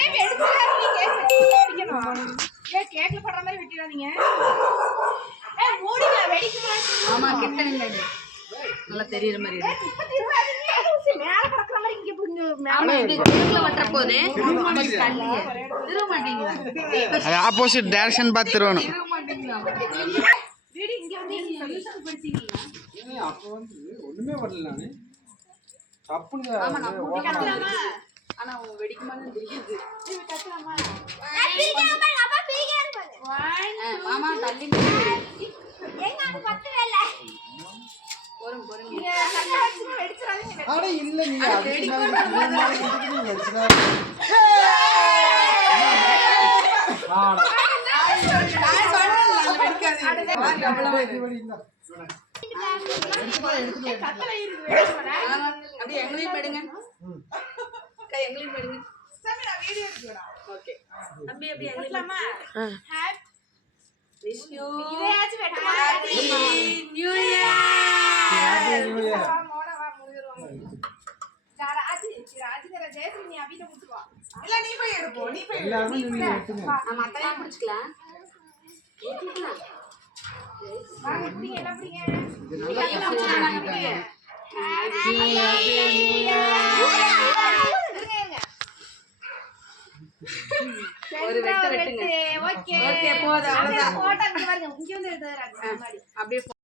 ஏய் எடுத்துறாதீங்க கேக் வெடிக்கணும். ஏய் கேக்ல படுற மாதிரி வெட்டிடாதீங்க. ஏய் மூடிங்க வெடிக்குமா? ஆமா கிட்ட நில்லுங்க. நல்லா தெரியுற மாதிரி இருக்கு. இப்ப திருவாதீங்க. ஊசி மேல பறக்குற மாதிரி இங்க புடிங்க. ஆமா இது கேக்ல வட்டற போதே திரும்ப மாட்டீங்களா? அது ஆப்போசிட் டைரக்ஷன் பார்த்து திருவணும். திரும்ப மாட்டீங்களா? வீடு இங்க வந்து சொல்யூஷன் படிச்சீங்களா? ஏய் அப்ப வந்து ஒண்ணுமே வரல நானு. தப்புங்க. ஆமா நான் கட்டலாமா? ஆனா உங்க வெடிக்குமான்னு தெரியாது. நீ கட்டலாமா? நான் பிரிக்காம அப்பா பிரிக்கிறான்னு பாரு. மாமா தள்ளி எங்க அது பத்தவே இல்ல. போறோம் நீங்க கட்ட வச்சு வெடிச்சிராதீங்க. அட இல்ல நீங்க அதுக்கு மேல வெடிச்சதா. கட்டல இருக்கு வெடிச்சறா. அப்படியே எங்களையும் எடுங்க. எங்களையும் எடுங்க. சாமி நான் வீடியோ எடுக்கறேன். ஓகே. அப்படியே எங்களையும் கட்டலாமா? ஹேப்பி விஷ் யூ இதையாச்சு வெட்டமா? New year. மோன வா முடிறோம். ராஜிகர ஜெயஸ்ரீ நீ அபிட்ட குடுத்துவா. இல்ல நீ போய் எடுப்போ. நீ போய் எல்லாரும் நீங்க எடுத்துங்க. நம்ம அத்தையா பிடிச்சுக்கலாம். ஏத்திக்கலாம். வாங்க இப்படி என்ன பிடிங்க? ஒரு வெட்டு வெட்டுங்க. ஓகே ஓகே போதும் அவ்வளவுதான். போட்டா இங்க பாருங்க. இங்க வந்து எடுத்துறாங்க முன்னாடி. அப்படியே